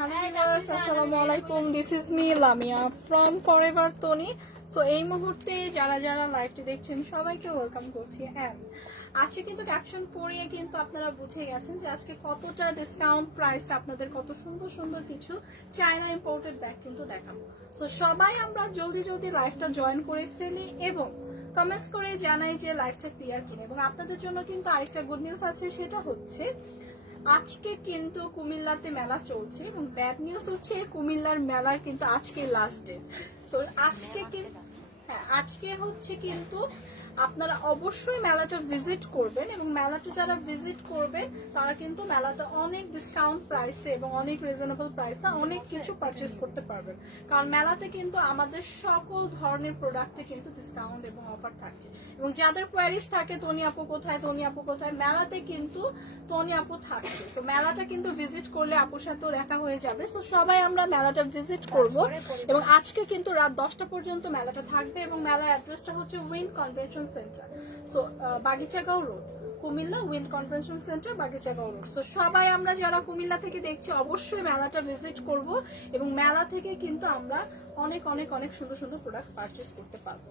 Hello viewers, আসসালামু আলাইকুম। This is me Lamia from Forever Tony. So এই মুহূর্তে যারা যারা লাইভটি দেখছেন সবাইকে ওয়েলকাম করছি। এন্ড আজকে কিন্তু ক্যাপশন পড়িয়ে কিন্তু আপনারা বুঝে গেছেন যে আজকে কতটা ডিসকাউন্ট প্রাইসে আপনাদের কত সুন্দর সুন্দর কিছু চায়না ইম্পোর্টেড ব্যাগ কিন্তু দেখাবো। সো সবাই আমরা জলদি জলদি লাইভটা জয়েন করে ফেলি এবং কমেন্টস করে জানাই যে লাইভটা ক্লিয়ার কিনা। এবং আপনাদের জন্য কিন্তু আরেকটা গুড নিউজ আছে, সেটা হচ্ছে আজকে কিন্তু কুমিল্লাতে মেলা চলছে এবং ব্যাড নিউজ হচ্ছে কুমিল্লার মেলার কিন্তু আজকে লাস্ট ডে। সো আজকে আজকে হচ্ছে কিন্তু আপনারা অবশ্যই মেলাটা ভিজিট করবেন এবং মেলাটা যারা ভিজিট করবেন তারা কিন্তু মেলাতে অনেক ডিসকাউন্ট প্রাইসে এবং অনেক রিজনেবল প্রাইসে অনেক কিছু পারচেস করতে পারবেন, কারণ মেলাতে কিন্তু আমাদের সকল ধরনের প্রোডাক্টে কিন্তু ডিসকাউন্ট এবং অফার থাকছে। এবং যাদের কোয়ারিজ থাকে তনি আপু কোথায়, তনি আপু কোথায়, মেলাতে কিন্তু তনি আপু থাকছে। সো মেলাটা কিন্তু ভিজিট করলে আপুর সাথেও দেখা হয়ে যাবে। সো সবাই আমরা মেলাটা ভিজিট করব এবং আজকে কিন্তু রাত 10টা পর্যন্ত মেলাটা থাকবে এবং মেলার অ্যাড্রেসটা হচ্ছে wind convention centre. So Bagichagaon road, Comilla, wind convention centre, Bagichagaon road. So সবাই আমরা যারা কুমিল্লা থেকে দেখছি অবশ্যই মেলাটা ভিজিট করব এবং মেলা থেকে কিন্তু আমরা অনেক অনেক অনেক সুন্দর সুন্দর প্রোডাক্ট পারচেস করতে পারবো।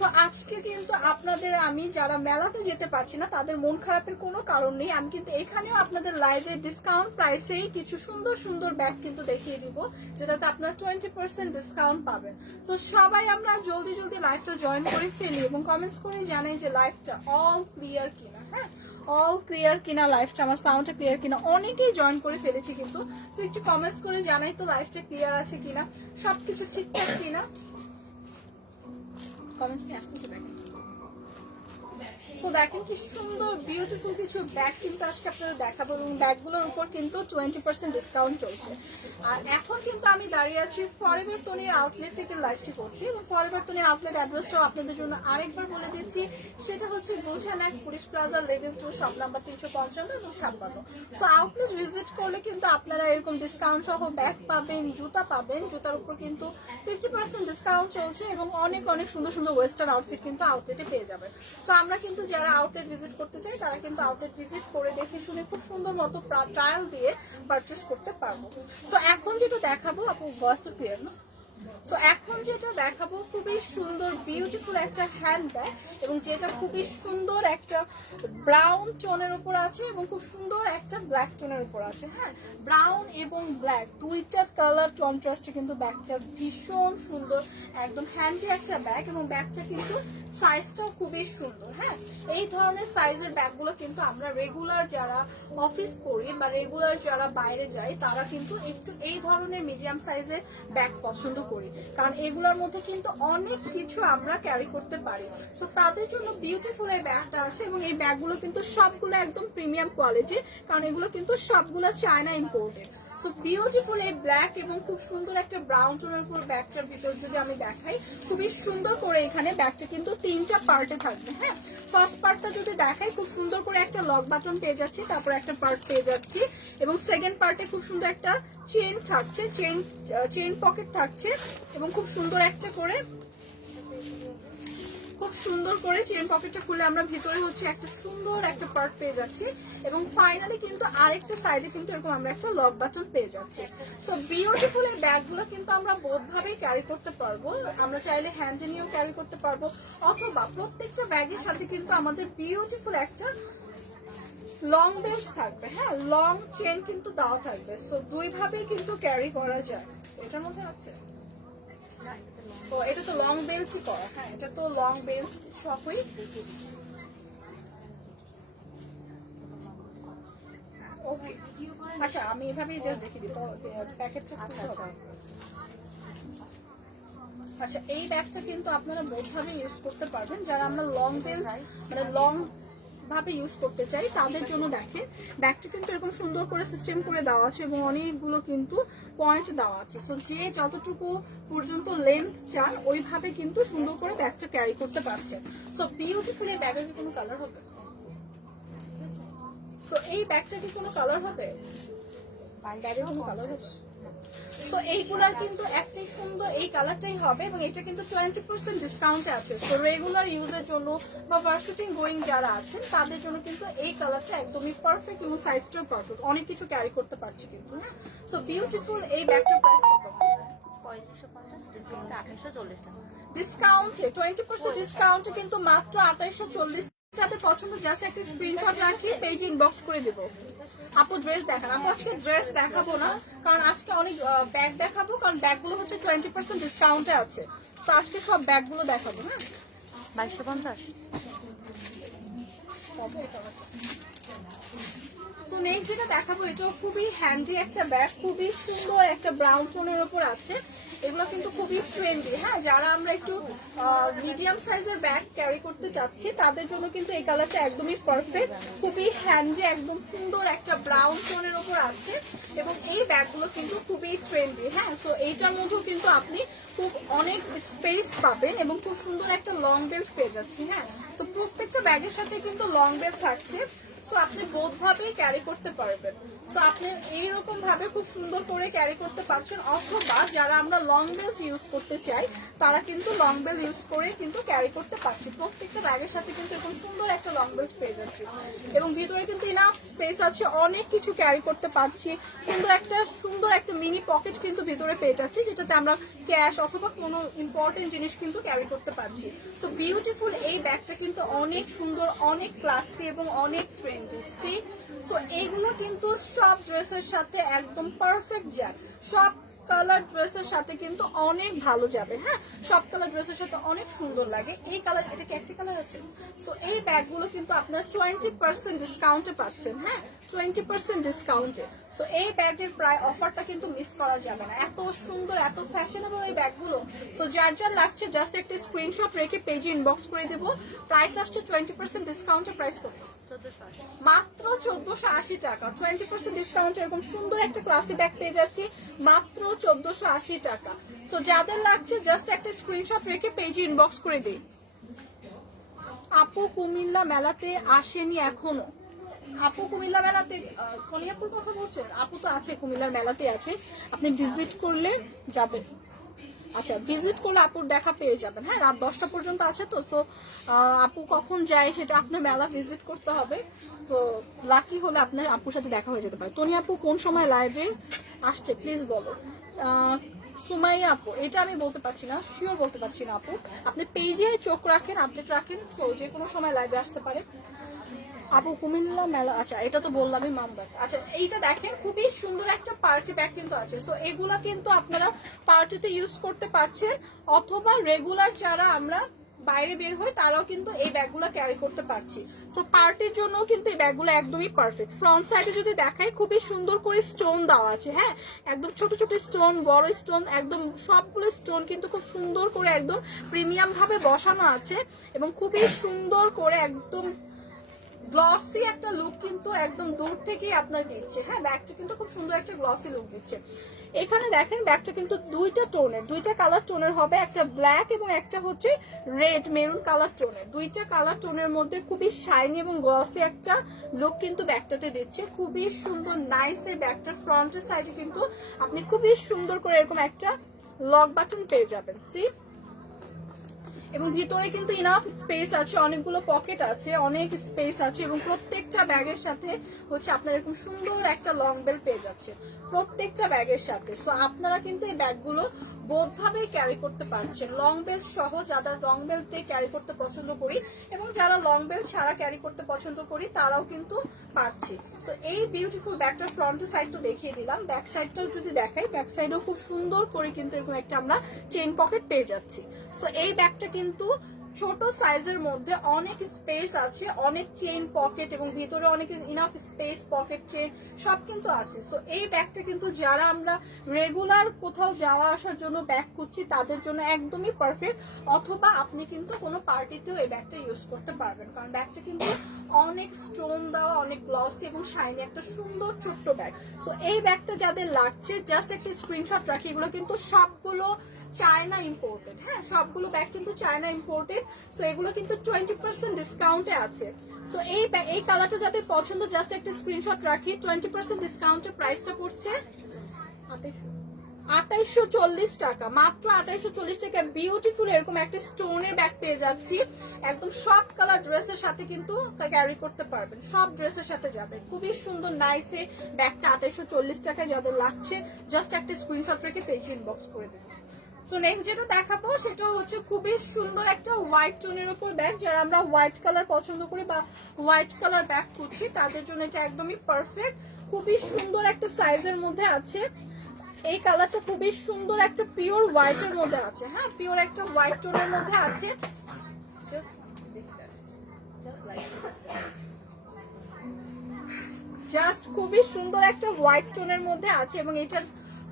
সো আজকে কিন্তু আপনাদের আমি যারা মেলাতে যেতে পারছি না তাদের মন খারাপের কোনো কারণ নেই, আমি কিন্তু এখানেও আপনাদের লাইভে ডিসকাউন্ট প্রাইসেই কিছু সুন্দর সুন্দর ব্যাগ কিন্তু দেখিয়ে দিব যেটাতে আপনারা 20% ডিসকাউন্ট পাবেন। তো সবাই আমরা জলদি জলদি লাইভটা জয়েন করে ফেলি এবং কমেন্টস করে জানাই যে লাইভটা অল ক্লিয়ার কিনা। হ্যাঁ, অল ক্লিয়ার কিনা, লাইভটা আমার সাউন্ডটা ক্লিয়ার কিনা। অনেকেই জয়েন করে ফেলেছি কিন্তু, সো একটু কমেন্টস করে জানাই তো লাইভটা ক্লিয়ার আছে কিনা, সবকিছু ঠিকঠাক কিনা। কমেন্টস কি আসতেছে দেখেন। সো দেখেন কি সুন্দর বিউটিফুল কিছু ব্যাগ কিন্তু আজকে আপনাদের দেখাবো এবং ব্যাগগুলোর উপর কিন্তু 20% ডিসকাউন্ট চলছে। আর এখন কিন্তু আমি দাঁড়িয়ে আছি ফরএভার তনির আউটলেট থেকে লাইভটি করছি এবং ফরএভার তনির আউটলেট অ্যাড্রেসটাও আপনাদের জন্য আরেকবার বলে দিচ্ছি, সেটা হচ্ছে Gulshan 1 police plaza level 2 shop number 355 এবং 56। সো আউটলেট ভিজিট করলে কিন্তু আপনারা এরকম ডিসকাউন্ট সহ ব্যাগ পাবেন, জুতা পাবেন, জুতার উপর কিন্তু 50% ডিসকাউন্ট চলছে এবং অনেক অনেক সুন্দর সুন্দর ওয়েস্টার্ন আউটফিট কিন্তু আউটলেটে পেয়ে যাবেন। সো আমরা কিন্তু যারা আউটলেট ভিজিট করতে চাই তারা কিন্তু আউটলেট ভিজিট করে দেখে শুনে খুব সুন্দর মতো ট্রায়াল দিয়ে পারচেস করতে পারবো। সো এখন যেটা দেখাবো, আপু ভয়েস তো ক্লিয়ার না? সো এখন যেটা দেখাবো খুবই সুন্দর বিউটিফুল একটা হ্যান্ড ব্যাগ এবং যেটা খুবই সুন্দর একটা ব্রাউন টোনের উপর আছে এবং খুব সুন্দর একটা ব্ল্যাক টোনের উপর আছে। হ্যাঁ, ব্রাউন এবং ব্ল্যাক দুইটার কালার কন্ট্রাস্টে কিন্তু ব্যাগটা ভীষণ সুন্দর, একদম হ্যান্ডি একটা ব্যাগ এবং ব্যাগটা কিন্তু সাইজটাও খুবই সুন্দর। হ্যাঁ, এই ধরনের সাইজের ব্যাগগুলো কিন্তু আমরা রেগুলার যারা অফিস করি বা রেগুলার যারা বাইরে যাই তারা কিন্তু একটু এই ধরনের মিডিয়াম সাইজের ব্যাগ পছন্দ করি, কারণ এগুলোর মধ্যে কিন্তু অনেক কিছু আমরা ক্যারি করতে পারি। সো তাদের জন্য বিউটিফুল এই ব্যাগটা আছে এবং এই ব্যাগগুলো কিন্তু সবগুলো একদম প্রিমিয়াম কোয়ালিটির, কারণ এগুলো কিন্তু সবগুলো চায়না ইম্পোর্টেড। সো বিউটিফুল এই ব্ল্যাক এবং খুব সুন্দর একটা ব্রাউন টোনের উপর ব্যাগটার ভিতর যদি আমি দেখাই, খুবই সুন্দর করে এখানে ব্যাগটা কিন্তু 3টা পার্টে থাকবে। হ্যাঁ, ফার্স্ট পার্টটা যদি দেখাই খুব সুন্দর করে একটা লক বাটন পেয়ে যাচ্ছি, তারপর একটা পার্ট পেয়ে যাচ্ছি এবং সেকেন্ড পার্টে খুব সুন্দর একটা চেইন থাকছে, চেইন পকেট থাকছে এবং খুব সুন্দর করে চেইন পকেটটা খুলে আমরা ভিতরে হচ্ছে একটা সুন্দর একটা পার্ট পেয়ে যাচ্ছি এবং ফাইনালি কিন্তু আরেকটা সাইডে কিন্তু এরকম আমরা একটা লক বাটন পেয়ে যাচ্ছি। সো বিউটিফুল এই ব্যাগগুলো কিন্তু আমরা বোধভাবেই ক্যারি করতে পারবো, আমরা চাইলে হ্যান্ডে নিয়েও ক্যারি করতে পারবো অথবা প্রত্যেকটা ব্যাগের সাথে কিন্তু আমাদের বিউটিফুল একটা লং বেল্ট থাকবে। হ্যাঁ, লং চেন কিন্তু দেওয়া থাকবে। সো দুইভাবেই কিন্তু ক্যারি করা যায়। এটার মধ্যে আছে ও, এটা তো লং বেল্টই করা। হ্যাঁ, এটা তো লং বেল্ট সবই। ওকে, আচ্ছা আমি এভাবেই জাস্ট দেখিয়ে দিই প্যাকেটটা। আচ্ছা, এই ব্যাগটা কিন্তু আপনারা বোধভাবে ইউজ করতে পারবেন যারা আমরা লং বেল্ট মানে লং ভাবে ইউজ করতে চাই তাদের জন্য। দেখেন ব্যাগটা কিন্তু এরকম সুন্দর করে সিস্টেম করে দেওয়া আছে এবং অনেকগুলো কিন্তু পয়েন্ট দেওয়া আছে। সো যে যতটুকু পর্যন্ত লেন্থ চান ওইভাবে কিন্তু সুন্দর করে ব্যাগটা ক্যারি করতে পারছেন। সো বিউটিফুল এই ব্যাগের কি কোনো কালার হবে? সো এই ব্যাগটা কি কোনো কালার হবে? ব্যাগের কোনো কালার হবে? সো এইগুলার কিন্তু একটাই সুন্দর এই কালারটাই হবে এবং এটা কিন্তু 20% ডিসকাউন্টে আছে। তো রেগুলার ইউজের জন্য বা ভার্সিটিং গোয়িং যারা আছেন তাদের জন্য কিন্তু এই কালারটা একদমই পারফেক্ট এবং সাইজটাও পারফেক্ট, অনেক কিছু ক্যারি করতে পারছি কিন্তু। হ্যাঁ, সো বিউটিফুল এই ব্যাগটার প্রাইস কত? 3550, ডিসকাউন্টে 20% ডিসকাউন্টে কিন্তু মাত্র 2840। যাদের পছন্দ জাস্ট একটা স্ক্রিনশট রাখি, পেজ ইনবক্স করে দেব। আপু ড্রেস দেখান। আপু আজকে ড্রেস দেখাবো না, কারণ আজকে অনেক ব্যাগ দেখাবো, কারণ ব্যাগগুলো হচ্ছে 20% ডিসকাউন্টে আছে। তো আজকে সব ব্যাগগুলো দেখাবো। হ্যাঁ, 2250। সো নেক্সট যেটা দেখাবো এটাও খুবই হ্যান্ডি একটা ব্যাগ, খুবই সুন্দর একটা ব্রাউন টোনের উপর আছে। এগুলো কিন্তু খুবই ট্রেন্ডি। হ্যাঁ, যারা আমরা একটু মিডিয়াম সাইজের ব্যাগ ক্যারি করতে চাচ্ছি তাদের জন্য কিন্তু এই কালারটা একদমই পারফেক্ট, খুবই হ্যান্ডি, একদম সুন্দর একটা ব্রাউন টোনের উপর আছে এবং এই ব্যাগগুলো কিন্তু খুবই ট্রেন্ডি। হ্যাঁ, সো এইটার মধ্যেও কিন্তু আপনি খুব অনেক স্পেস পাবেন এবং খুব সুন্দর একটা লং বেল্ট পেয়ে যাচ্ছি। হ্যাঁ, সো প্রত্যেকটা ব্যাগের সাথে কিন্তু লং বেল্ট থাকছে, তো আপনি বোথ ভাবেই ক্যারি করতে পারবেন। তো আপনি এইরকম ভাবে খুব সুন্দর করে ক্যারি করতে পারছেন, অথবা যারা আমরা লং বেল্ট ইউজ করতে চাই তারা কিন্তু লং বেল্ট ইউজ করে কিন্তু ক্যারি করতে পারছি। প্রত্যেকটা ব্যাগের সাথে কিন্তু এরকম সুন্দর একটা লং বেল্ট পেয়ে যাচ্ছি এবং ভিতরে কিন্তু ইনাফ স্পেস আছে, অনেক কিছু ক্যারি করতে পারছি। সুন্দর একটা মিনি পকেট কিন্তু ভিতরে পেয়ে যাচ্ছি, যেটাতে আমরা ক্যাশ অথবা কোনো ইম্পর্টেন্ট জিনিস কিন্তু ক্যারি করতে পারছি। সো বিউটিফুল এই ব্যাগটা কিন্তু অনেক সুন্দর, অনেক ক্লাসি এবং অনেক ট্রেন্ডি। সি, সো এইগুলো কিন্তু সব ড্রেসের সাথে একদম পারফেক্ট যায়, সব কালার ড্রেসের সাথে কিন্তু অনেক ভালো যাবে। হ্যাঁ, সব কালার ড্রেসের সাথে অনেক সুন্দর লাগে। এই কালার, এটা কি একটা কালার আছে? সো এই ব্যাগগুলো কিন্তু আপনারা 20% ডিসকাউন্টে পাচ্ছেন। হ্যাঁ, 20% ডিসকাউন্টে। সো এই ব্যাগের প্রায় অফারটা কিন্তু মিস করা যাবে না, এত সুন্দর এত ফ্যাশনেবল এই ব্যাগগুলো। সো যার যার লাগছে জাস্ট একটা স্ক্রিনশট রেখে পেজে ইনবক্স করে দেবো। প্রাইস আসছে 20% ডিসকাউন্টের প্রাইস কত? 1480। মাত্র 1480 টাকা। 20% ডিসকাউন্ট এরকম সুন্দর একটা ক্লাসি ব্যাগ পেয়ে যাচ্ছি মাত্র 1480 টাকা। সো যাদের লাগছে জাস্ট একটা স্ক্রিনশট রেখে পেজে ইনবক্স করে দিই। আপু কুমিল্লা মেলাতে আসেনি এখনো? আপু কুমিল্লা মেলাতে কনিয়াপুর কথা বলছেন? আপু তো আছে, কুমিল্লার মেলাতে আছে, আপনি ভিজিট করলে যাবেন। আচ্ছা, ভিজিট করলে আপুর দেখা পেয়ে যাবেন। হ্যাঁ, রাত 10টা পর্যন্ত আছে তো। সো আপু কখন যায় সেটা আপনার মেলা ভিজিট করতে হবে। সো লাকি হলে আপনার আপুর সাথে দেখা হয়ে যেতে পারে। তনি আপু কোন সময় লাইভে আসছে প্লিজ বলো। সুমাইয়া আপু, এটা আমি বলতে পারছি না, শিওর বলতে পারছি না আপু। আপনি পেজে চোখ রাখেন, আপডেট রাখেন, সো যে কোনো সময় লাইভে আসতে পারে। আপু কুমিল্লা মেলা, আচ্ছা এটা তো বললামই মাম ব্যাগ। আচ্ছা, এইটা দেখেন খুবই সুন্দর একটা পার্টি ব্যাগ কিন্তু আছে। সো এগুলা কিন্তু আপনারা পার্টিতে ইউজ করতে পারছেন, অথবা রেগুলার যারা আমরা বাইরে বের হই তারাও কিন্তু এই ব্যাগগুলো ক্যারি করতে পারছি। সো পার্টির জন্য কিন্তু এই ব্যাগগুলো একদমই পারফেক্ট। ফ্রন্ট সাইডে যদি দেখাই খুবই সুন্দর করে স্টোন দেওয়া আছে। হ্যাঁ, একদম ছোট ছোট স্টোন, বড় স্টোন, একদম সবগুলো স্টোন কিন্তু খুব সুন্দর করে একদম প্রিমিয়াম ভাবে বসানো আছে এবং খুবই সুন্দর করে একদম গ্লসি একটা লুক কিন্তু একদম দূর থেকেই আপনার দিচ্ছে। হ্যাঁ, ব্যাগটা কিন্তু খুব সুন্দর একটা গ্লসি লুক দিচ্ছে। এখানে দেখেন ব্যাগটা কিন্তু দুইটা কালার টোনের হবে, একটা ব্ল্যাক এবং একটা হচ্ছে রেড মেরুন কালার টোনের। দুইটা কালার টোনের মধ্যে খুবই শাইনি এবং গ্লসি একটা লুক কিন্তু ব্যাগটাতে দিচ্ছে। খুবই সুন্দর নাইস এই ব্যাগটার ফ্রন্টের সাইডে কিন্তু আপনি খুবই সুন্দর করে এরকম একটা লক বাটন পেয়ে যাবেন। সি, এবং ভিতরে কিন্তু ইনাফ স্পেস আছে, অনেকগুলো পকেট আছে, অনেক স্পেস আছে এবং প্রত্যেকটা ব্যাগের সাথে হচ্ছে আপনার এরকম সুন্দর একটা লং বেল্ট পেয়ে যাচ্ছে প্রত্যেকটা ব্যাগের সাথে। সো আপনারা কিন্তু এই ব্যাগগুলো বোধভাবে ক্যারি করতে পারছেন, লং বেল্ট সহ। যারা লং বেল্ট দিয়ে ক্যারি করতে পছন্দ করি এবং যারা লং বেল্ট ছাড়া ক্যারি করতে পছন্দ করি তারাও কিন্তু পারছি। সো এই বিউটিফুল ব্যাগটার ফ্রন্ট সাইড তো দেখিয়ে দিলাম, ব্যাক সাইডটাও যদি দেখাই, ব্যাক সাইডও খুব সুন্দর করে কিন্তু এরকম একটা আমরা চেইন পকেট পেয়ে যাচ্ছি। সো এই ব্যাগটা কিন্তু ছোট সাইজের মধ্যে অনেক স্পেস আছে, অনেক চেইন পকেট এবং ভিতরে অনেক ইনাফ স্পেস, পকেট চেইন সব কিন্তু আছে। সো এই ব্যাগটা কিন্তু যারা আমরা রেগুলার কোথাও যাওয়া আসার জন্য ব্যাগ খুঁজছি তাদের জন্য একদমই পারফেক্ট, অথবা আপনি কিন্তু কোনো পার্টিতেও এই ব্যাগটা ইউজ করতে পারবেন, কারণ ব্যাগটা কিন্তু অনেক স্টোন দেওয়া, অনেক গ্লসি এবং শাইনি একটা সুন্দর ছোট্ট ব্যাগ। সো এই ব্যাগটা যাদের লাগছে জাস্ট একটা স্ক্রিনশট রাখি। এগুলো কিন্তু সবগুলো চায়না ইম্পোর্টেড। হ্যাঁ, সবগুলো ব্যাগ কিন্তু চায়না ইম্পোর্টেড। সো এগুলো কিন্তু 20% ডিসকাউন্টে আছে। সো এই কালারটা যাদের পছন্দ জাস্ট একটা স্ক্রিনশট রাখি। 20% ডিসকাউন্টে প্রাইসটা পড়ছে 2840 টাকা, মাত্র 2840 টাকা বিউটিফুল এরকম একটা স্টোনের ব্যাগ পেয়ে যাচ্ছি। একদম সব কালার ড্রেসের সাথে কিন্তু ক্যারি করতে পারবেন, সব ড্রেসের সাথে যাবে। খুবই সুন্দর নাইসে ব্যাগটা 2840 টাকায় যাদের লাগছে জাস্ট একটা স্ক্রিনশট রেখে পেজে ইনবক্স করে দেবেন। সো নেক্সট যেটা দেখাবো সেটা হচ্ছে খুবই সুন্দর একটা হোয়াইট টোনের উপর ব্যাগ। যারা আমরা হোয়াইট কালার পছন্দ করি বা হোয়াইট কালার ব্যাগ খুঁজছি তাদের জন্য এটা একদমই পারফেক্ট। খুবই সুন্দর একটা সাইজের মধ্যে আছে। এই কালারটা খুবই সুন্দর একটা পিওর হোয়াইটের মধ্যে আছে। হ্যাঁ, পিওর একটা হোয়াইট টোনের মধ্যে আছে। জাস্ট খুবই সুন্দর একটা হোয়াইট টোনের মধ্যে আছে এবং এটার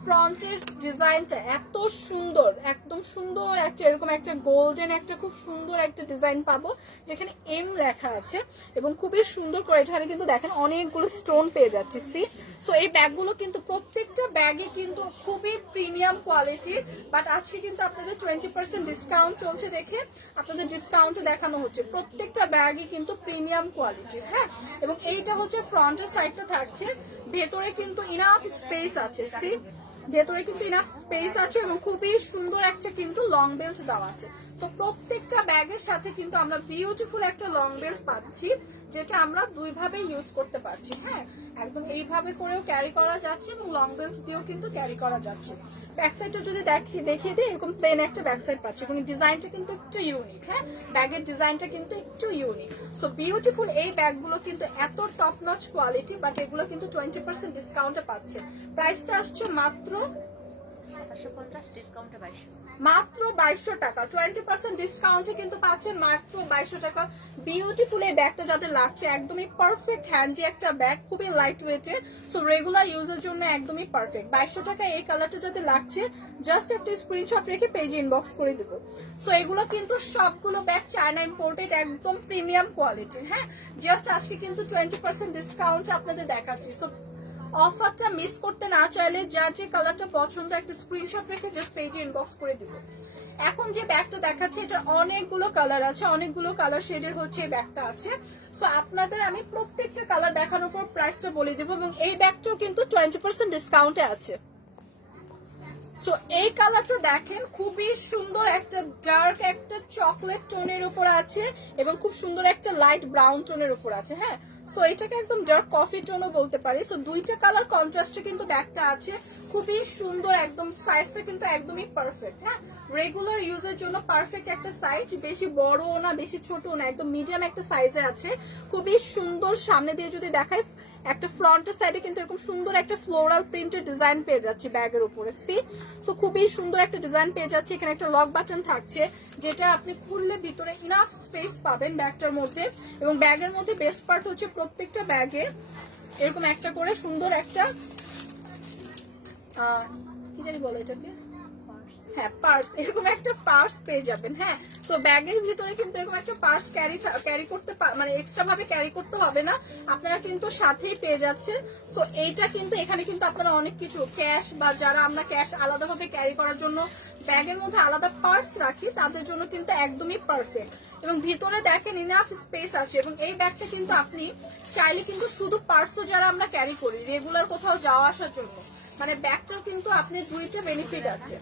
ফ্রন্টের ডিজাইনটা এত সুন্দর, একদম সুন্দর একটা এরকম একটা গোল্ডেন একটা খুব সুন্দর একটা ডিজাইন পাবো যেখানে এম লেখা আছে এবং খুবই সুন্দর করে এখানে কিন্তু দেখেন অনেকগুলো স্টোন পেয়ে যাচ্ছি। সি সো এই ব্যাগগুলো কিন্তু প্রত্যেকটা ব্যাগে কিন্তু খুবই প্রিমিয়াম কোয়ালিটির, বাট আজকে কিন্তু আপনাদের 20% ডিসকাউন্ট চলছে দেখে আপনাদের ডিসকাউন্টে দেখানো হচ্ছে। প্রত্যেকটা ব্যাগই কিন্তু প্রিমিয়াম কোয়ালিটির। হ্যাঁ, এবং এইটা হচ্ছে ফ্রন্টের সাইডটা থাকছে, ভেতরে কিন্তু ইনাফ স্পেস আছে। সি ভেতরে কিন্তু ইনাফ স্পেস আছে এবং খুবই সুন্দর একটা কিন্তু লং বেল্ট দেওয়া আছে। সো প্রত্যেকটা ব্যাগের সাথে কিন্তু আমরা বিউটিফুল একটা লং বেল্ট পাচ্ছি যেটা আমরা দুই ভাবে ইউজ করতে পারছি। হ্যাঁ, একদম এইভাবে করেও ক্যারি করা যাচ্ছে এবং লং বেল্ট দিয়েও কিন্তু ক্যারি করা যাচ্ছে। ব্যাক সাইডটা যদি দেখিয়ে দিই এরকম প্লেন একটা ব্যাক সাইড পাচ্ছি এবং ডিজাইনটা কিন্তু একটু ইউনিক। হ্যাঁ, ব্যাগের ডিজাইনটা কিন্তু একটু ইউনিক। সো বিউটিফুল এই ব্যাগগুলো কিন্তু এত টপ নচ কোয়ালিটি, বাট এগুলো কিন্তু 20% ডিসকাউন্টে পাচ্ছে। প্রাইসটা আসছে মাত্র 2850, ডিসকাউন্টে 2200। মাত্র 2200 টাকা। 20% ডিসকাউন্টে কিন্তু পাচ্ছেন মাত্র 2200 টাকা। বিউটিফুল এই ব্যাগটা যাদের লাগছে একদমই পারফেক্ট হ্যান্ডি একটা ব্যাগ, খুবই লাইট ওয়েটের। সো রেগুলার ইউজের জন্য একদমই পারফেক্ট। 2200 টাকা এই কালারটা যাদের লাগছে জাস্ট একটা স্ক্রিনশট রেখে পেজে ইনবক্স করে দেবো। সো এগুলো কিন্তু সবগুলো ব্যাগ চায়না ইম্পোর্টেড, একদম প্রিমিয়াম কোয়ালিটির। হ্যাঁ, জাস্ট আজকে কিন্তু 20% ডিসকাউন্ট আপনাদের দেখাচ্ছি। সো অফারটা মিস করতে না চাইলে যার যে কালারটা পছন্দ একটা স্ক্রিনশট রেখে জাস্ট পেজে ইনবক্স করে দিব। এখন যে ব্যাগটা দেখাচ্ছে এটা অনেকগুলো কালার আছে, অনেকগুলো কালার শেডের হচ্ছে এই ব্যাগটা আছে। সো আপনাদের আমি প্রত্যেকটা কালার দেখানোর পর প্রাইসটা বলে দেবো এবং এই ব্যাগটাও কিন্তু 20% ডিসকাউন্টে আছে। সো এই কালারটা দেখেন খুবই সুন্দর একটা ডার্ক একটা চকলেট টোনের উপর আছে এবং খুব সুন্দর একটা লাইট ব্রাউন টোনের উপর আছে। হ্যাঁ, সো এটাকে একদম ডার্ক কফি টোনও বলতে পারি। সো দুইটা কালার কন্ট্রাস্টে কিন্তু ব্যাগটা আছে, খুবই সুন্দর, একদম সাইজটা কিন্তু একদমই পারফেক্ট। হ্যাঁ, রেগুলার ইউজের জন্য পারফেক্ট একটা সাইজ, বেশি বড়ও না বেশি ছোটও না, একদম মিডিয়াম একটা সাইজে আছে। খুবই সুন্দর। সামনে দিয়ে যদি দেখায় একটা ফ্রন্টের সাইডে কিন্তু এরকম সুন্দর একটা ফ্লোরাল প্রিন্টের ডিজাইন পেয়ে যাচ্ছি ব্যাগের উপরে। সি সো খুবই সুন্দর একটা ডিজাইন পেয়ে যাচ্ছে। এখানে একটা লক বাটন থাকছে যেটা আপনি খুললে ভিতরে ইনাফ স্পেস পাবেন ব্যাগটার মধ্যে এবং ব্যাগের মধ্যে বেস্ট পার্ট হচ্ছে প্রত্যেকটা ব্যাগে এরকম একটা করে সুন্দর একটা কি জানি বলে এটাকে, হ্যাঁ পার্স, এরকম একটা পার্স পেয়ে যাবেন। হ্যাঁ, তো ব্যাগের ভিতরে কিন্তু এরকম একটা পার্স ক্যারি করতে মানে এক্সট্রা ভাবে ক্যারি করতে হবে না, আপনারা কিন্তু সাথেই পেয়ে যাচ্ছেন। সো এইটা কিন্তু এখানে কিন্তু আপনারা অনেক কিছু ক্যাশ বা যারা আমরা ক্যাশ আলাদাভাবে ক্যারি করার জন্য ব্যাগের মধ্যে আলাদা পার্স রাখি তাদের জন্য কিন্তু একদমই পারফেক্ট এবং ভিতরে দেখেন ইনাফ স্পেস আছে এবং এই ব্যাগটা কিন্তু আপনি চাইলে কিন্তু শুধু পার্সও যারা আমরা ক্যারি করি রেগুলার কোথাও যাওয়া আসার জন্য মানে ব্যাগটার কিন্তু আপনি দুইটা বেনিফিট আছে।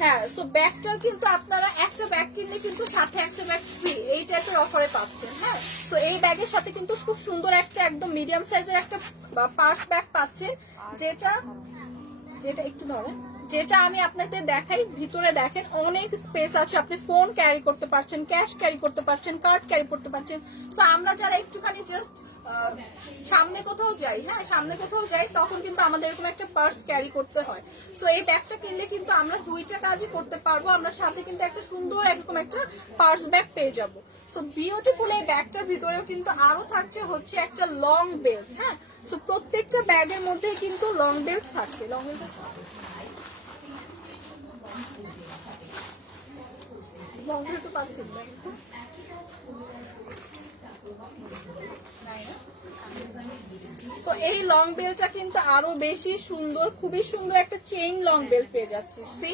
হ্যাঁ, সো ব্যাগটার কিন্তু আপনারা একটা ব্যাগ কিনলে কিন্তু সাথে একটা ব্যাগ ফ্রি এই টাইপের অফারে পাচ্ছেন। হ্যাঁ, তো এই ব্যাগের সাথে কিন্তু খুব সুন্দর একটা একদম মিডিয়াম সাইজের একটা পার্স ব্যাগ পাচ্ছেন যেটা একটু ধরেন, যেটা আমি আপনাদের দেখাই। ভিতরে দেখেন অনেক স্পেস আছে, আপনি ফোন ক্যারি করতে পারছেন, ক্যাশ ক্যারি করতে পারছেন, কার্ড ক্যারি করতে পারছেন। সো আমরা যারা একটুখানি জাস্ট সামনে কোথাও যাই, হ্যাঁ সামনে কোথাও যাই তখন কিন্তু আমাদের এরকম একটা পার্স ক্যারি করতে হয়। সো এই ব্যাগটা কিনলে কিন্তু আমরা দুইটা কাজই করতে পারবো, আমরা সাথে কিন্তু একটা সুন্দর এরকম একটা পার্স ব্যাগ পেয়ে যাবো। সো বিউটিফুল এই ব্যাগটার ভিতরেও কিন্তু আরো থাকছে হচ্ছে একটা লং বেল্ট। হ্যাঁ, সো প্রত্যেকটা ব্যাগের মধ্যে কিন্তু লং বেল্ট থাকছে। লং বেল্ট তো পাচ্ছি তো এই লং বেলটা কিন্তু আরো বেশি সুন্দর, খুবই সুন্দর একটা চেইন লং বেল পেয়ে যাচ্ছি। সি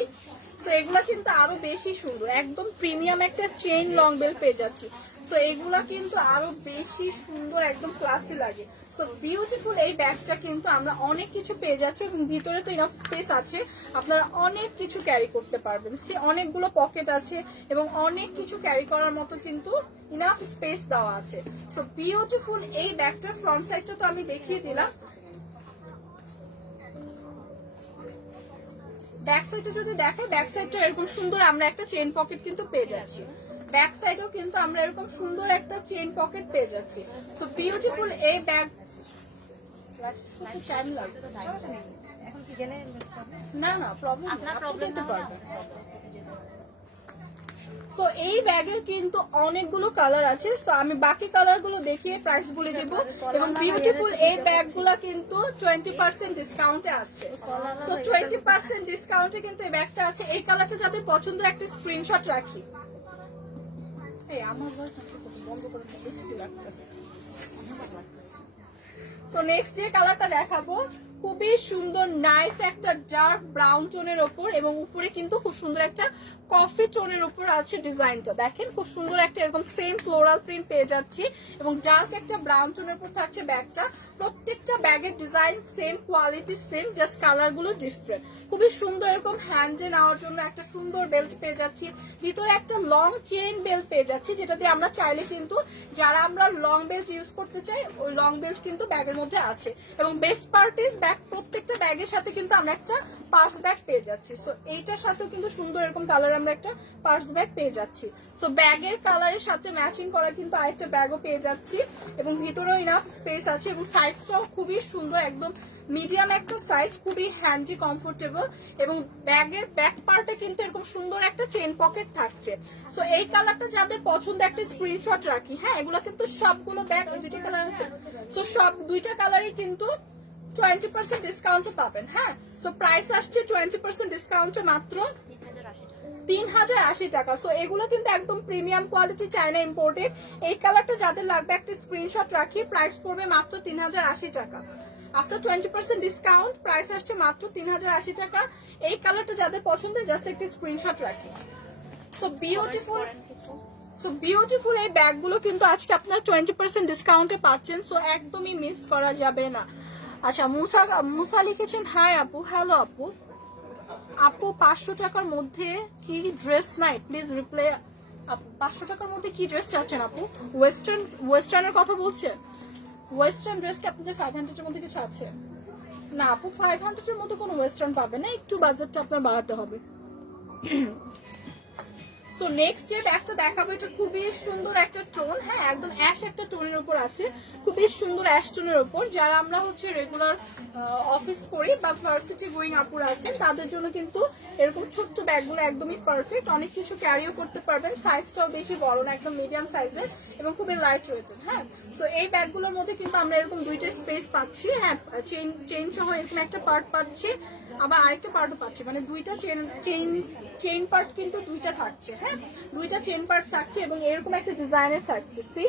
তো এগুলো কিন্তু আরো বেশি সুন্দর, একদম প্রিমিয়াম একটা চেইন লং বেল পেয়ে যাচ্ছি। সো এগুলা কিন্তু আরো বেশি সুন্দর, একদম ক্লাসি লাগে। সো বিউটিফুল এই ব্যাগটা কিন্তু আমরা অনেক কিছু পেয়ে যাচ্ছি এবং ভিতরে তো ইনাফ স্পেস আছে, আপনারা অনেক কিছু ক্যারি করতে পারবেন। সে অনেকগুলো পকেট আছে এবং অনেক কিছু ক্যারি করার মতো কিন্তু ইনাফ স্পেস দেওয়া আছে। সো বিউটিফুল এই ব্যাগটার ফ্রন্ট সাইডটা তো আমি দেখিয়ে দিলাম। ব্যাক সাইডে যদি দেখে, ব্যাক সাইডটা এরকম সুন্দর আমরা একটা চেইন পকেট কিন্তু পেয়ে যাচ্ছি। ব্যাক সাইডেও কিন্তু আমরা এরকম সুন্দর একটা চেইন পকেট পেয়ে যাচ্ছি। সো বিউটিফুল এই ব্যাগ। না না প্রবলেম, আপনার আপনি প্রবলেম যেতে না পারবেন। সো এই ব্যাগের কিন্তু অনেকগুলো কালার আছে, তো আমি বাকি কালার গুলো দেখিয়ে প্রাইস বলে দিব। এবং বিউটিফুল এই ব্যাগগুলো কিন্তু 20% ডিসকাউন্টে আছে। সো 20% ডিসকাউন্টে কিন্তু এই ব্যাগটা আছে। এই কালারটা যাদের পছন্দ একটা স্ক্রিনশট রাখি। এই আমার ভয়েস বন্ধ করে লাগতেছে। সো নেক্সট যে কালারটা দেখাবো খুবই সুন্দর, নাইস একটা ডার্ক ব্রাউন টোনের ওপর এবং উপরে কিন্তু খুব সুন্দর একটা কফি টোনের উপর আছে ডিজাইনটা। দেখেন খুব সুন্দর একটা এরকম সেম ফ্লোরাল প্রিন্ট পেয়ে যাচ্ছি এবং ডার্ক একটা ব্রাউন টোনের উপর থাকছে ব্যাগটা। প্রত্যেকটা ব্যাগের design same, quality same, just colour গুলো ডিফারেন্ট। খুবই সুন্দর এরকম হ্যান্ডে নেওয়ার জন্য একটা সুন্দর বেল্ট পেয়ে যাচ্ছি। ভিতরে একটা লং চেইন বেল্ট পেয়ে যাচ্ছি, যেটা দিয়ে আমরা চাইলে কিন্তু যারা আমরা লং বেল্ট ইউজ করতে চাই ওই লং বেল্ট কিন্তু ব্যাগের মধ্যে আছে। এবং বেস্ট পার্ট ইজ ব্যাগ, প্রত্যেকটা ব্যাগের সাথে কিন্তু আমরা একটা পার্স ব্যাগ পেয়ে যাচ্ছি। সো এইটার সাথেও কিন্তু সুন্দর এরকম কালার আমরা একটা পার্স ব্যাগ পেয়ে যাচ্ছি। সো ব্যাগের কালারের সাথে ম্যাচিং করা কিন্তু আরেকটা ব্যাগও পেয়ে যাচ্ছি এবং ভিতরেও ইনাফ স্পেস আছে এবং সাইজটাও খুবই সুন্দর, একদম মিডিয়াম একটা সাইজ, খুবই হ্যান্ডি, কমফোর্টেবল এবং ব্যাগের ব্যাক পার্টে কিন্তু এরকম সুন্দর একটা চেইন পকেট থাকছে। সো এই কালারটা যাদের পছন্দ একটা স্ক্রিনশট রাখি। হ্যাঁ, এগুলো কিন্তু সবগুলো ব্যাগ দুইটা কালার আছে। সো সব দুইটা কালারই কিন্তু 20% ডিসকাউন্টে পাবেন। হ্যাঁ, সো প্রাইস আসছে 20% ডিসকাউন্টে মাত্র 3080 টাকা। সো এগুলো কিন্তু একদম প্রিমিয়াম কোয়ালিটি, চায়না ইম্পোর্টেড। এই কালারটা যাদের লাগবে একটা স্ক্রিনশট রাখি, প্রাইস পড়বে মাত্র 3080 টাকা। আফটার 20% ডিসকাউন্ট প্রাইস আসছে মাত্র 3080 টাকা। এই কালারটা যাদের পছন্দ জাস্ট একটা স্ক্রিনশট রাখি। সো বিউটিফুল এই ব্যাগগুলো কিন্তু আজকে আপনার 20% ডিসকাউন্টে পাচ্ছেন। সো একদমই মিস করা যাবে না। আচ্ছা, মুসা লিখেছেন হাই আপু। হ্যালো আপু। আপু 500 টাকার মধ্যে কি ড্রেস নাই? Please reply. 500 টাকার মধ্যে কি ড্রেস চাচ্ছেন আপু? ওয়েস্টার্নের কথা বলছেন? ওয়েস্টার্ন ড্রেস কি আপনাদের 500 এর মধ্যে কিছু আছে? না আপু, 500 এর মধ্যে কোনো ওয়েস্টার্ন পাবে না, একটু বাজেটটা আপনার বাড়াতে হবে। সো নেক্সট যে ব্যাগটা দেখাবো এটা খুবই সুন্দর একটা টোন। হ্যাঁ, একদম অ্যাশ একটা টোনের উপর আছে, খুবই সুন্দর অ্যাশ টোনের উপর। যারা আমরা হচ্ছে রেগুলার অফিস করি বা ভার্সিটি গোয়িং আপুরা আছেন তাদের জন্য কিন্তু এরকম ছোট্ট ব্যাগগুলো একদমই পারফেক্ট। অনেক কিছু ক্যারিও করতে পারবেন, সাইজটাও বেশি বড় না, একদম মিডিয়াম সাইজের এবং খুবই লাইট ওয়েটেড। হ্যাঁ, সো এই ব্যাগগুলোর মধ্যে কিন্তু আমরা এরকম দুইটা স্পেস পাচ্ছি। হ্যাঁ, চেইন সহ এরকম একটা পার্ট পাচ্ছি, আবার আরেকটা পার্টও পাচ্ছি, মানে দুইটা চেইন পার্ট কিন্তু দুইটা থাকছে। হ্যাঁ, দুইটা চেইন পার্ট থাকছে এবং এরকম একটা ডিজাইনের থাকছে। সি,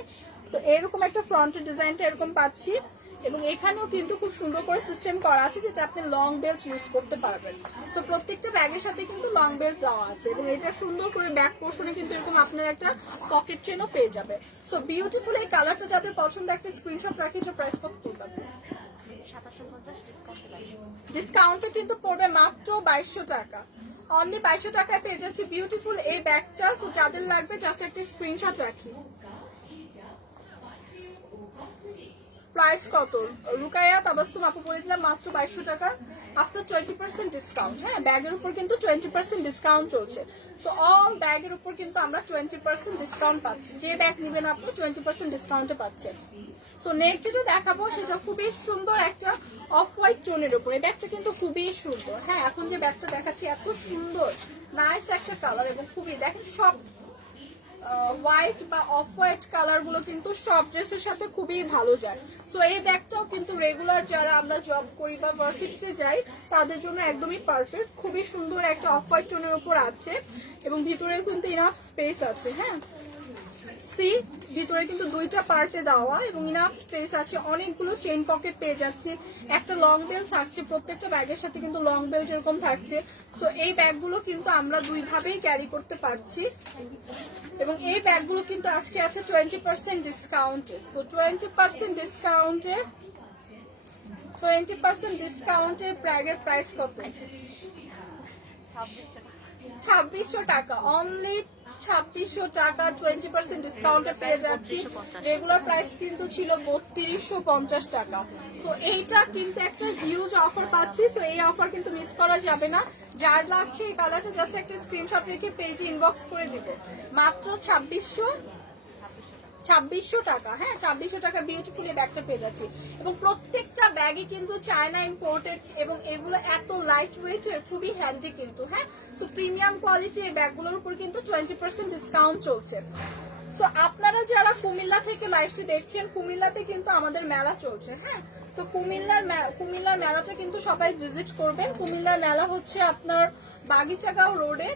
তো এরকম একটা ফ্রন্টের ডিজাইনটা এরকম পাচ্ছি এবং এখানেও কিন্তু খুব সুন্দর করে সিস্টেম করা আছে যেটা আপনি লং বেল্ট ইউজ করতে পারবেন। সো প্রত্যেকটা ব্যাগের সাথে কিন্তু লং বেল্ট দেওয়া আছে এবং এটা সুন্দর করে ব্যাক পোর্শনে কিন্তু এরকম আপনার একটা পকেট চেনও পেয়ে যাবে। সো বিউটিফুল এই কালারটা যাদের পছন্দ একটা স্ক্রিনশট রাখি। এটা প্রাইস কত পড়বে? ডিসকাউন্টে কিন্তু পড়বে মাত্র 2200 টাকা। অনলি 2200 টাকায় পেয়ে যাচ্ছি বিউটিফুল এই ব্যাগটা। সো যাদের লাগবে জাস্ট একটা স্ক্রিনশট রাখি। প্রাইস কত? রুকাইয়া তাবাসসুম আপু বলে দিলাম মাত্র 2200 টাকা আফটার 20% ডিসকাউন্ট। হ্যাঁ, ব্যাগের উপর কিন্তু 20% ডিসকাউন্ট চলছে। সো অল ব্যাগের উপর কিন্তু আমরা 20% ডিসকাউন্ট পাচ্ছি। যে ব্যাগ নেবেন আপনি 20% ডিসকাউন্টে পাচ্ছেন। সো নেক্সট যেটা দেখাবো সেটা খুবই সুন্দর একটা অফ হোয়াইট টোনের উপর। এই ব্যাগটা কিন্তু খুবই সুন্দর। হ্যাঁ, এখন যে ব্যাগটা দেখাচ্ছি এত সুন্দর, নাইস একটা কালার এবং খুবই দেখেন সব হোয়াইট বা অফ হোয়াইট কালার গুলো কিন্তু সব ড্রেসের সাথে খুবই ভালো যায়। সো এই ব্যাগটাও কিন্তু রেগুলার যারা আমরা জব করি বা ভার্সিটিতে যাই তাদের জন্য একদমই পারফেক্ট। খুবই সুন্দর একটা অফ হোয়াইট টোনের উপর আছে এবং ভিতরে কিন্তু ইনাফ স্পেস আছে। হ্যাঁ, সি ভিতরে কিন্তু দুইটা পার্টে দেওয়া এবং ইনাফ স্পেস আছে, অনেকগুলো চেইন পকেট পেয়ে যাচ্ছি, একটা লং বেল্ট থাকছে, প্রত্যেকটা ব্যাগের সাথে কিন্তু লং বেল্ট এরকম থাকছে। সো এই ব্যাগগুলো কিন্তু আমরা দুইভাবেই ক্যারি করতে পারছি এবং এই ব্যাগগুলো কিন্তু আজকে আছে 20% ডিসকাউন্টে। তো 20% ডিসকাউন্টে 20% ডিসকাউন্টে ব্যাগের প্রাইস কত? 2600 টাকা, অনলি 2600 টাকা 20% ডিসকাউন্টে পেয়ে যাচ্ছি। রেগুলার প্রাইস কিন্তু ছিল 3250 টাকা। তো এইটা কিন্তু একটা হিউজ অফার পাচ্ছি। সো এই অফার কিন্তু মিস করা যাবে না। যার লাগছে এই কালারটা জাস্ট একটা স্ক্রিনশট রেখে পেজে ইনবক্স করে দিব। মাত্র 2600 টাকা। হ্যাঁ, 2600 টাকা বিউটিফুলি ব্যাগটা পেয়ে যাচ্ছি এবং প্রত্যেকটা ব্যাগই কিন্তু চায়না ইম্পোর্টেড এবং এগুলো এত লাইট ওয়েটের, খুবই হ্যান্ডি কিন্তু। হ্যাঁ, সো প্রিমিয়াম কোয়ালিটি এই ব্যাগগুলোর উপর কিন্তু 20% ডিসকাউন্ট চলছে। সো আপনারা যারা কুমিল্লা থেকে লাইভটি দেখছেন, কুমিল্লাতে কিন্তু আমাদের মেলা চলছে। হ্যাঁ, তো কুমিল্লার মেলাটা কিন্তু সবাই ভিজিট করবেন। কুমিল্লার মেলা হচ্ছে আপনার বাগিচাগাঁও রোডে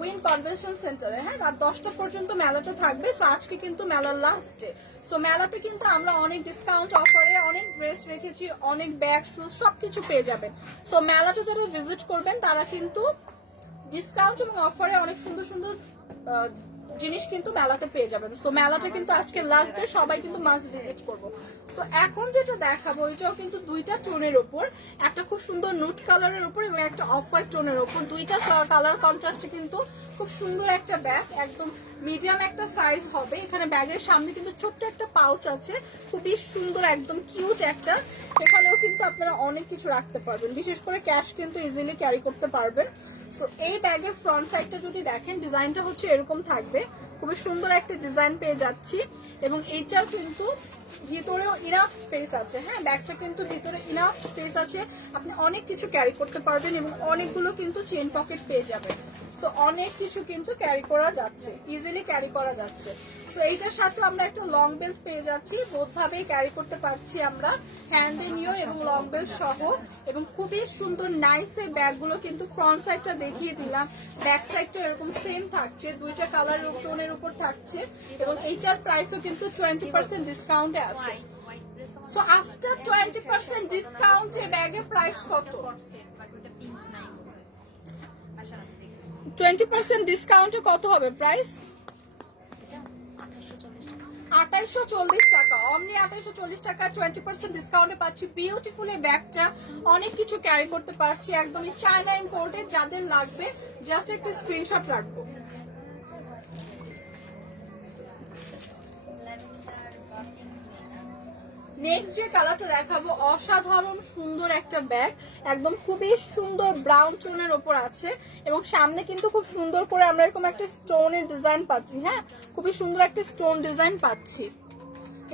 উইন কনভেনশন সেন্টারে। হ্যাঁ, রাত 10টা পর্যন্ত মেলাটা থাকবে। সো আজকে কিন্তু মেলার লাস্ট ডে। সো মেলাতে কিন্তু আমরা অনেক ডিসকাউন্ট অফারে অনেক ড্রেস রেখেছি, অনেক ব্যাগ শুজ সবকিছু পেয়ে যাবেন। সো মেলাটা যারা ভিজিট করবেন তারা কিন্তু ডিসকাউন্ট এবং অফারে অনেক সুন্দর সুন্দর জিনিস কিন্তু মেলাতে পেয়ে যাবেন। সো মেলাটা কিন্তু আজকে লাস্ট ডে, সবাই কিন্তু মাস্ট ভিজিট করবো। সো এখন যেটা দেখাবো এটাও কিন্তু দুইটা টোনের উপর, একটা খুব সুন্দর নুট কালারের উপর এবং একটা অফ হোয়াইট টোনের উপর, দুইটা কালার কন্ট্রাস্টে কিন্তু খুব সুন্দর একটা ব্যাগ, একদম মিডিয়াম একটা সাইজ হবে। এখানে ব্যাগের সামনে কিন্তু ছোট্ট একটা পাউচ আছে, খুবই সুন্দর একদম কিউট একটা। এখানেও কিন্তু আপনারা অনেক কিছু রাখতে পারবেন, বিশেষ করে ক্যাশ কিন্তু ইজিলি ক্যারি করতে পারবেন। সো এই ব্যাগের ফ্রন্ট সাইডটা যদি দেখেন, ডিজাইনটা হচ্ছে এরকম থাকবে, খুবই সুন্দর একটা ডিজাইন পেয়ে যাচ্ছি এবং এইটার কিন্তু ভিতরেও ইনাফ স্পেস আছে। হ্যাঁ, ব্যাগটা কিন্তু ভিতরে ইনাফ স্পেস আছে, আপনি অনেক কিছু ক্যারি করতে পারবেন এবং অনেকগুলো কিন্তু চেইন পকেট পেয়ে যাবেন। সো অনেক কিছু কিন্তু ক্যারি করা যাচ্ছে, ইজিলি ক্যারি করা যাচ্ছে। সো এইটার সাথে আমরা একটা লং বেল্ট পেয়ে যাচ্ছি, বোধভাবেই ক্যারি করতে পারছি আমরা, হ্যান্ডে নিয়েও এবং লং বেল্ট সহ। এবং খুবই সুন্দর নাইস এই ব্যাগগুলো কিন্তু ফ্রন্ট সাইডটা দেখিয়ে দিলাম, ব্যাক সাইডটা এরকম সেম থাকছে, দুইটা কালার টোনের উপর থাকছে এবং এইটার প্রাইসও কিন্তু 20% ডিসকাউন্টে আছে। সো আফটার 20% ডিসকাউন্টে ব্যাগের প্রাইস কত? 20% ডিসকাউন্টে কত হবে প্রাইস? 2840 টাকা, অনলি 2840 টাকা 20% ডিসকাউন্টে পাচ্ছি বিউটিফুল এই ব্যাগটা। অনেক কিছু ক্যারি করতে পারছি, একদমই চায়না ইম্পোর্টেড। যাদের লাগবে জাস্ট একটা স্ক্রিনশট রাখবো। নেক্সট যে কালারটা দেখাবো, অসাধারণ সুন্দর একটা ব্যাগ, একদম খুবই সুন্দর ব্রাউন টোনের ওপর আছে এবং সামনে কিন্তু খুব সুন্দর করে আমরা এরকম একটা স্টোনের ডিজাইন পাচ্ছি। হ্যাঁ, খুবই সুন্দর একটা স্টোন ডিজাইন পাচ্ছি।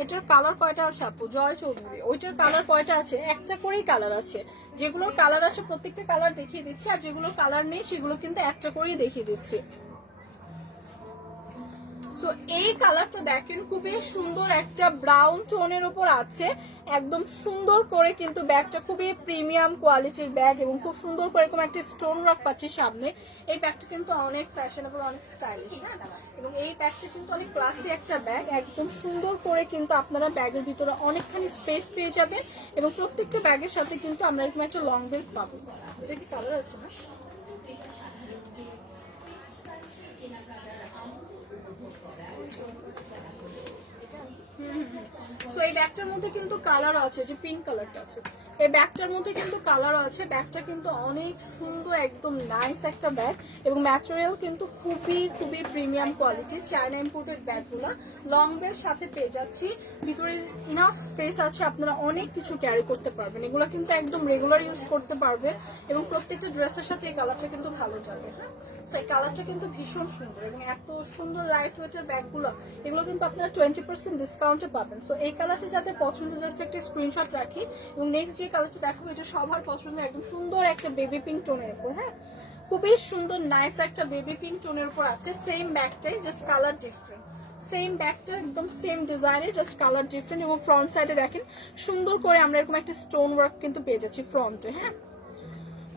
এটার কালার কয়টা আছে আপু? জয় চৌধুরী, ওইটার কালার কয়টা আছে? একটা করেই কালার আছে। যেগুলোর কালার আছে প্রত্যেকটা কালার দেখিয়ে দিচ্ছি, আর যেগুলো কালার নেই সেগুলো কিন্তু একটা করেই দেখিয়ে দিচ্ছি। সো এই কালারটা দেখেন, খুবই সুন্দর একটা ব্রাউন টোনের উপর আছে, একদম সুন্দর করে কিন্তু ব্যাগটা খুবই প্রিমিয়াম কোয়ালিটির ব্যাগ এবং খুব সুন্দর করে এরকম একটা স্টোন ওয়ার্ক পাচ্ছি সামনে। এই ব্যাগটা কিন্তু অনেক ফ্যাশনেবল, অনেক স্টাইলিশ। হ্যাঁ, এবং এই ব্যাগটা কিন্তু অনেক ক্লাসি একটা ব্যাগ, একদম সুন্দর করে কিন্তু আপনারা ব্যাগের ভিতরে অনেকখানি স্পেস পেয়ে যাবেন এবং প্রত্যেকটা ব্যাগের সাথে কিন্তু আমরা এরকম একটা লং বেল্ট পাবো। এটা কি কালার আছে না? সো এই ব্যাগটার মধ্যে কিন্তু কালার আছে, যে পিঙ্ক কালারটা আছে এই ব্যাগটার মধ্যে কিন্তু কালার আছে। ব্যাগটা কিন্তু অনেক সুন্দর, একদম নাইস একটা ব্যাগ এবং ম্যাটেরিয়াল কিন্তু খুবই খুবই প্রিমিয়াম কোয়ালিটি, চায়না ইম্পোর্টেড ব্যাগগুলো। লং বেল্ট সাথে পেয়ে যাচ্ছি, ভিতরে ইনাফ স্পেস আছে, আপনারা অনেক কিছু ক্যারি করতে পারবেন। এগুলো কিন্তু একদম রেগুলার ইউজ করতে পারবেন এবং প্রত্যেকটা ড্রেসের সাথে এই কালারটা কিন্তু ভালো যাবে। হ্যাঁ, সো এই কালারটা কিন্তু ভীষণ সুন্দর এবং এত সুন্দর লাইট ওয়েটের ব্যাগগুলো, এগুলো কিন্তু আপনারা 20% ডিসকাউন্টে পাবেন। সো এই কালারটা যাদের পছন্দ জাস্ট একটা স্ক্রিনশট রাখি। এবং নেক্সট যে কালারটা দেখাবো এটা সবার পছন্দ, একদম সুন্দর একটা বেবি পিঙ্ক টোনের উপর। হ্যাঁ, খুবই সুন্দর নাইস একটা বেবি পিঙ্ক টোনের উপর আছে, সেম ব্যাগটাই জাস্ট কালার ডিফারেন্ট। সেম ব্যাগটা একদম সেম ডিজাইনে, জাস্ট কালার ডিফারেন্ট। এবং ফ্রন্ট সাইডে দেখেন সুন্দর করে আমরা এরকম একটা স্টোন ওয়ার্ক কিন্তু পেয়ে যাচ্ছি ফ্রন্টে। হ্যাঁ,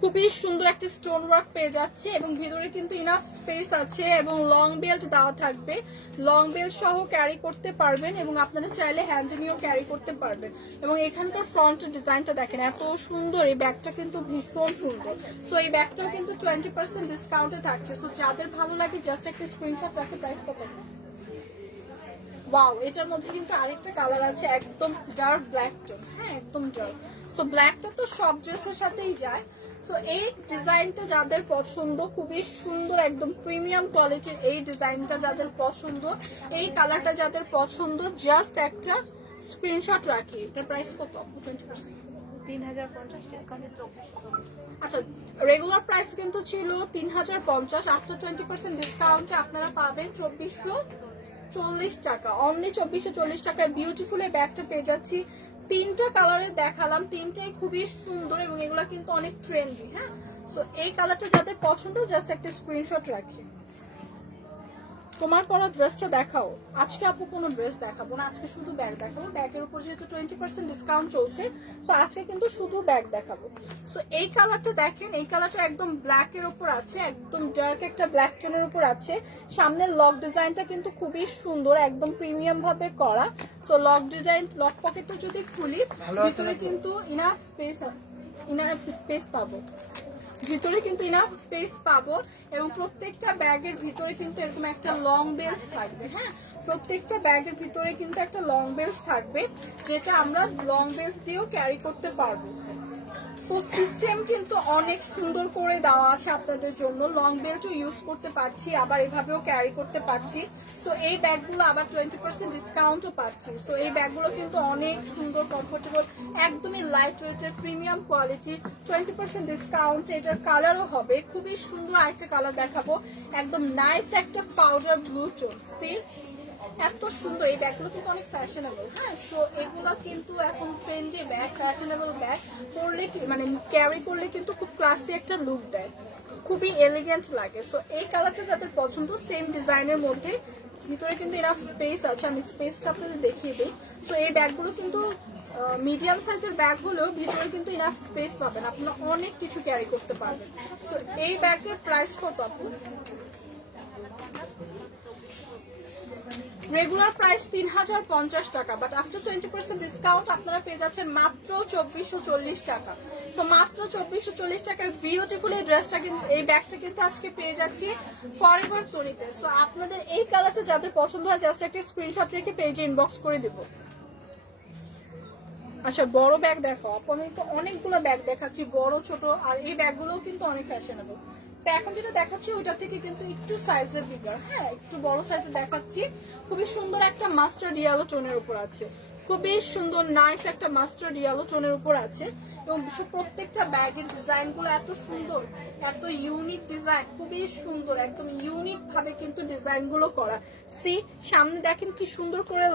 খুবই সুন্দর একটা স্টোন ওয়ার্ক পেয়ে যাচ্ছে এবং ভিতরে কিন্তু ইনাফ স্পেস আছে এবং লং বেল্ট দেওয়া থাকবে। লং বেল্ট সহ ক্যারি করতে পারবেন এবং আপনারা চাইলে হ্যান্ডে নিয়েও ক্যারি করতে পারবেন। এবং এখানকার ফ্রন্টের ডিজাইনটা দেখেন এত সুন্দর, এই ব্যাগটা কিন্তু ভীষণ সুন্দর। সো এই ব্যাগটাও কিন্তু 20% ডিসকাউন্টে থাকছে। সো যাদের ভালো লাগে জাস্ট একটা স্ক্রিনশট রাখে। প্রাইস কত? ওয়াও, এটার মধ্যে কিন্তু আরেকটা কালার আছে, একদম ডার্ক ব্ল্যাক টোন। হ্যাঁ, একদম ডার্ক। সো ব্ল্যাকটা তো সব ড্রেসের সাথেই যায়। সো এই ডিজাইনটা যাদের পছন্দ, খুবই সুন্দর, একদম প্রিমিয়াম কোয়ালিটির এই ডিজাইনটা যাদের পছন্দ, এই কালারটা যাদের পছন্দ, জাস্ট একটা স্ক্রিনশট রাখি। এটার প্রাইস কত? 20%। 3050 ডিসকাউন্টে 2440। আচ্ছা, রেগুলার প্রাইস কিন্তু ছিল 3050, আফটার 20% ডিসকাউন্টে আপনারা পাবেন 2440 টাকা। অনলি 2440 টাকায় বিউটিফুল এই ব্যাগটা পেয়ে যাচ্ছি। তিনটা কালারের দেখালাম, তিনটাই খুবই সুন্দর এবং এগুলা কিন্তু অনেক ট্রেন্ডি। হ্যাঁ, সো এই কালারটা যাদের পছন্দ জাস্ট একটা স্ক্রিনশট রাখি। তোমার পরা ড্রেসটা দেখাও। আজকে আপু কোনো ড্রেস দেখাবো না, আজকে শুধু ব্যাগ দেখাবো। ব্যাগের উপর যেহেতু 20% ডিসকাউন্ট চলছে, সো আজকে কিন্তু শুধু ব্যাগ দেখাবো। সো এই কালারটা দেখেন, এই কালারটা একদম ব্ল্যাক এর উপর আছে, একদম ডার্ক একটা ব্ল্যাক টোনের উপর আছে। সামনের লক ডিজাইনটা কিন্তু খুবই সুন্দর, একদম প্রিমিয়াম ভাবে করা। সো লক ডিজাইন, লক পকেটটা যদি খুলি ভিতরে কিন্তু ইনাফ স্পেস পাবো। ভিতরে কিন্তু ইনাফ স্পেস পাবো এবং প্রত্যেকটা ব্যাগের ভিতরে কিন্তু এরকম একটা লং বেল্ট থাকবে। হ্যাঁ, প্রত্যেকটা ব্যাগের ভিতরে কিন্তু একটা লং বেল্ট থাকবে, যেটা আমরা লং বেল্ট দিয়েও ক্যারি করতে পারবো। সো সিস্টেম কিন্তু অনেক সুন্দর করে দেওয়া আছে আপনাদের জন্য। লং বেল্টও ইউজ করতে পারছি, আবার এভাবেও ক্যারি করতে পারছি। সো এই ব্যাগগুলো আবার 20% ডিসকাউন্টও পাচ্ছি। সো এই ব্যাগগুলো কিন্তু অনেক সুন্দর, কমফোর্টেবল, একদমই লাইট ওয়েটের প্রিমিয়াম কোয়ালিটি। 20% ডিসকাউন্ট, এটার কালারও হবে খুবই সুন্দর। আরেকটা কালার দেখাবো, একদম নাইস একটা পাউডার ব্লু টোন। সি, এত সুন্দর। এই ব্যাগগুলো কিন্তু অনেক ফ্যাশনেবল। হ্যাঁ, সো এগুলো কিন্তু এখন ট্রেন্ডি ব্যাগ, ফ্যাশনেবল ব্যাগ। পরলে মানে ক্যারি করলে কিন্তু খুব ক্লাসি একটা লুক দেয়, খুবই এলিগেন্ট লাগে। সো এই কালারটা যাদের পছন্দ, সেম ডিজাইনের মধ্যে ভিতরে কিন্তু এনাফ স্পেস আছে। আমি স্পেসটা আপনাদের দেখিয়ে দিই। সো এই ব্যাগগুলো কিন্তু মিডিয়াম সাইজের ব্যাগ হলেও ভিতরে কিন্তু ইনাফ স্পেস পাবেন, আপনারা অনেক কিছু ক্যারি করতে পারবেন। সো এই ব্যাগের প্রাইস কত আপু? রেগুলার প্রাইস 3050 টাকা, বাট আফটার 20% ডিসকাউন্ট আপনারা পেয়ে যাচ্ছেন মাত্র 2440 টাকা। সো মাত্র 2440 টাকার বিউটিফুল এই ড্রেসটা কিন্তু, এই ব্যাগটা কিন্তু আজকে পেয়ে যাচ্ছি ফরএভার তনিতে। সো আপনাদের এই কালারটা যাদের পছন্দ হয় জাস্ট একটা স্ক্রিনশট রেখে পেজে ইনবক্স করে দেবো। আচ্ছা, বড় ব্যাগ দেখো আপু। আমি তো অনেকগুলো ব্যাগ দেখাচ্ছি, বড় ছোট, আর এই ব্যাগগুলোও কিন্তু অনেক ফ্যাশনেবল। তো এখন যেটা দেখাচ্ছি ওইটা থেকে কিন্তু একটু সাইজের বিগার। হ্যাঁ, একটু বড় সাইজের দেখাচ্ছি। খুবই সুন্দর একটা মাস্টার্ড ইয়েলো টোনের উপর আছে, খুবই সুন্দর নাইস একটা মাস্টার্ড ইয়েলো টোনের উপর আছে। এবং প্রত্যেকটা ব্যাগের ডিজাইন গুলো এত সুন্দর, এত ইউনিক ডিজাইন, খুবই সুন্দর, একদম ইউনিক ভাবে কিন্তু ডিজাইন গুলো করা। সি, সামনে দেখেন কি সুন্দর করে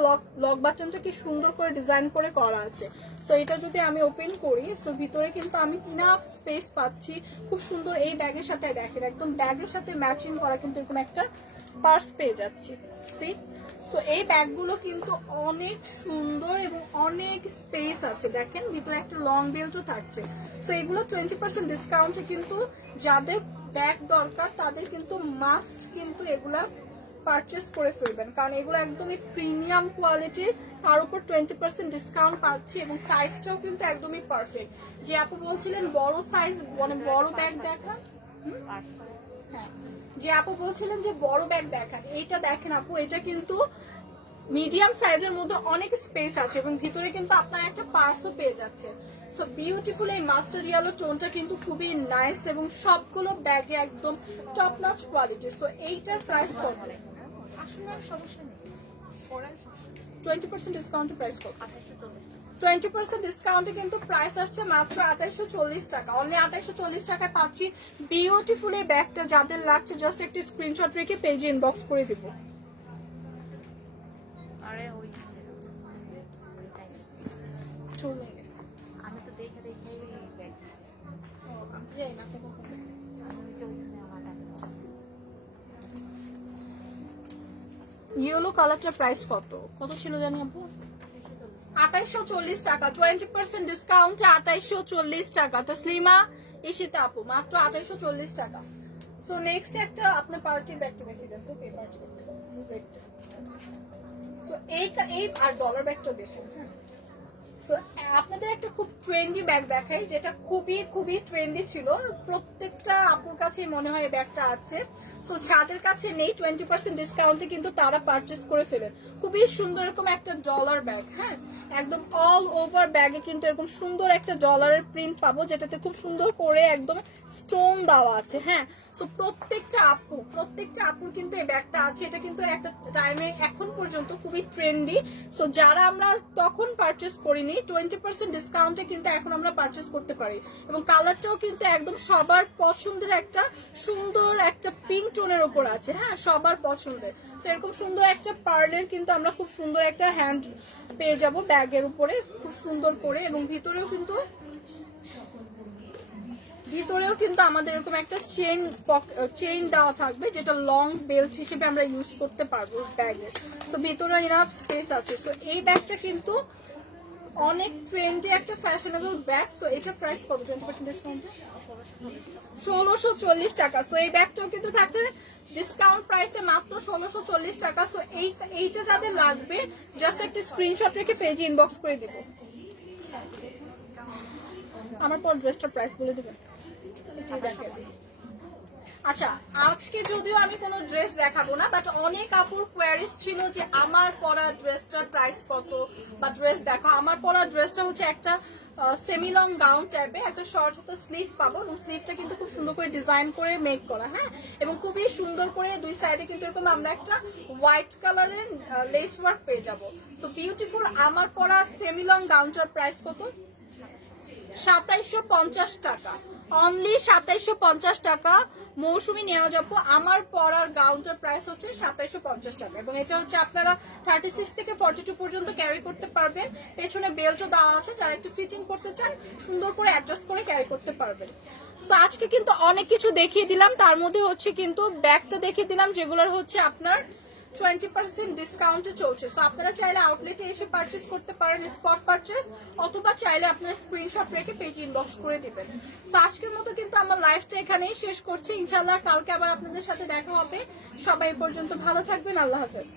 লক বাটনটা কি সুন্দর করে ডিজাইন করে করা আছে। সো এটা যদি আমি ওপেন করি, সো ভিতরে কিন্তু আমি ইনাফ স্পেস পাচ্ছি। খুব সুন্দর এই ব্যাগের সাথে দেখেন, একদম ব্যাগের সাথে ম্যাচিং করা কিন্তু এরকম একটা পার্স পেয়ে যাচ্ছি। সি, সো এই ব্যাগগুলো কিন্তু অনেক সুন্দর এবং অনেক স্পেস আছে। দেখেন ভিতরে একটা লং বেল্টও থাকছে। সো এগুলো 20% ডিসকাউন্টে কিন্তু যাদের ব্যাগ দরকার তাদের কিন্তু মাস্ট কিন্তু এগুলা পারচেস করে ফেলবেন, কারণ এগুলো একদমই প্রিমিয়াম কোয়ালিটির, তার উপর 20% ডিসকাউন্ট পাচ্ছি এবং সাইজটাও কিন্তু একদমই পারফেক্ট। যে আপু বলছিলেন বড় সাইজ, মানে বড় ব্যাগ দেখান। হ্যাঁ, যে আপু বলছিলেন যে বড় ব্যাগ দেখান, এইটা দেখেন আপু, এটা কিন্তু মিডিয়াম সাইজের মধ্যে অনেক স্পেস আছে এবং ভিতরে কিন্তু আপনারা একটা পার্সও পেয়ে যাচ্ছে। সো বিউটিফুল এই মাস্টার ইয়েলো টোনটা কিন্তু খুবই নাইস এবং সবগুলো ব্যাগে একদম টপ নচ কোয়ালিটি। সো এইটার প্রাইস কত? আসলে সমস্যা নেই, 20% ডিসকাউন্ট প্রাইস কত? 2840। 20% ডিসকাউন্টে কিন্তু প্রাইস আসছে মাত্র 2840 টাকা। অনলি 2840 টাকায় পাচ্ছি বিউটিফুল এই ব্যাগটা। যাদের লাগছে জাস্ট একটি স্ক্রিনশট রেখে পেজে ইনবক্স করে দিব। আরে ওই চলে গেছে। আমি তো দেখে দেখেই ব্যাগ, আমি যাই না তো কখন। আমি তো ওইখানে আমার ইয়েলো কালারটার প্রাইস কত ছিল জানি আপু? 240 টাকা। 2840 টাকা, 20% ডিসকাউন্টে 2840 টাকা। তসলিমা ঈশিতা আপু মাত্র 2840 টাকা। সো নেক্সট একটা আপনার পার্টি ব্যাগটা দেখিয়ে দেন তো, পার্টি ব্যাগটা। সো এই আর ডলার ব্যাগটা দেখেন। হ্যাঁ, সো আপনাদের একটা খুব ট্রেন্ডি ব্যাগ দেখাই, যেটা খুবই খুবই ট্রেন্ডি ছিল, প্রত্যেকটা আপুর কাছে মনে হয় ব্যাগটা আছে। সো যাদের কাছে নেই 20% ডিসকাউন্টে কিন্তু তারা পারচেস করে ফেলেন। খুবই সুন্দর এরকম একটা ডলার ব্যাগ। হ্যাঁ, একদম অল ওভার ব্যাগে কিন্তু এরকম সুন্দর একটা ডলারের প্রিন্ট পাবো, যেটাতে খুব সুন্দর করে একদম স্টোন দেওয়া আছে। হ্যাঁ, সো প্রত্যেকটা আপুর কিন্তু এই ব্যাগটা আছে। এটা কিন্তু একটা টাইমে এখন পর্যন্ত খুবই ট্রেন্ডি। সো যারা আমরা তখন পারচেস করিনি 20% ডিসকাউন্টে কিন্তু এখন আমরা পারচেস করতে পারি, এবং কালারটাও কিন্তু একদম সবার পছন্দের একটা সুন্দর একটা পিঙ্ক টোনের উপর আছে। হ্যাঁ, সবার পছন্দের। সো এরকম সুন্দর একটা পার্লের কিন্তু আমরা খুব সুন্দর একটা হ্যান্ড পেয়ে যাব ব্যাগের উপরে খুব সুন্দর করে, এবং ভিতরেও কিন্তু আমাদের এরকম একটা চেইন দেওয়া থাকবে, যেটা লং বেল্ট হিসেবে আমরা ইউজ করতে পারবো ব্যাগে। সো ভিতরে ইনাফ স্পেস আছে। সো এই ব্যাগটা কিন্তু অনেক ট্রেন্ডি একটা ফ্যাশনেবল ব্যাগ। সো এটার প্রাইস কত? 20% ডিসকাউন্ট 1640 টাকা। সো এই ব্যাগটাও কিন্তু থাকছে ডিসকাউন্ট প্রাইসে মাত্র 1640 টাকা। সো এইটা যাদের লাগবে জাস্ট একটা স্ক্রিনশট রেখে পেজে ইনবক্স করে দিব। আমার পর ড্রেসটার প্রাইস বলে দেবেন। আচ্ছা, আজকে যদিও আমি কোনো ড্রেস দেখাবো না, বাট অনেক আপুর কোয়ারিজ ছিল যে আমার পরা ড্রেসটার প্রাইস কত, বা ড্রেস দেখো। আমার পরা ড্রেসটা হচ্ছে একটা সেমি লং গাউন টাইপে, একটা শর্ট হাতে স্লিভ পাবো, এবং স্লিভটা কিন্তু খুব সুন্দর করে ডিজাইন করে মেক করা। হ্যাঁ, এবং খুবই সুন্দর করে দুই সাইডে কিন্তু এরকম আমরা একটা হোয়াইট কালারের লেস ওয়ার্ক পেয়ে যাবো। সো বিউটিফুল আমার পরা সেমি লং গাউনটার প্রাইস কত? 2750 টাকা, অনলি 2750 টাকা। মৌসুমি নেওয়া যাবো আমার পরার গাউনটার প্রাইস হচ্ছে 2750 টাকা, এবং এটা হচ্ছে আপনারা 36 থেকে 42 পর্যন্ত ক্যারি করতে পারবেন। পেছনে বেল্টও দেওয়া আছে, যারা একটু ফিটিং করতে চান সুন্দর করে অ্যাডজাস্ট করে ক্যারি করতে পারবেন। সো আজকে কিন্তু অনেক কিছু দেখিয়ে দিলাম, তার মধ্যে হচ্ছে কিন্তু ব্যাগটা দেখিয়ে দিলাম যেগুলোর হচ্ছে আপনার 20% ডিসকাউন্টে চলছে। সো আপনারা চাইলে আউটলেটে এসে পারচেস করতে পারেন, স্পট পারচেস, অথবা চাইলে আপনারা স্ক্রিনশট রেখে পেজ ইনবক্স করে দিবেন। সো আজকের মতো কিন্তু আমার লাইফটা এখানেই শেষ করছি। ইনশাআল্লাহ কালকে আবার আপনাদের সাথে দেখা হবে। সবাই পর্যন্ত ভালো থাকবেন। আল্লাহ হাফেজ।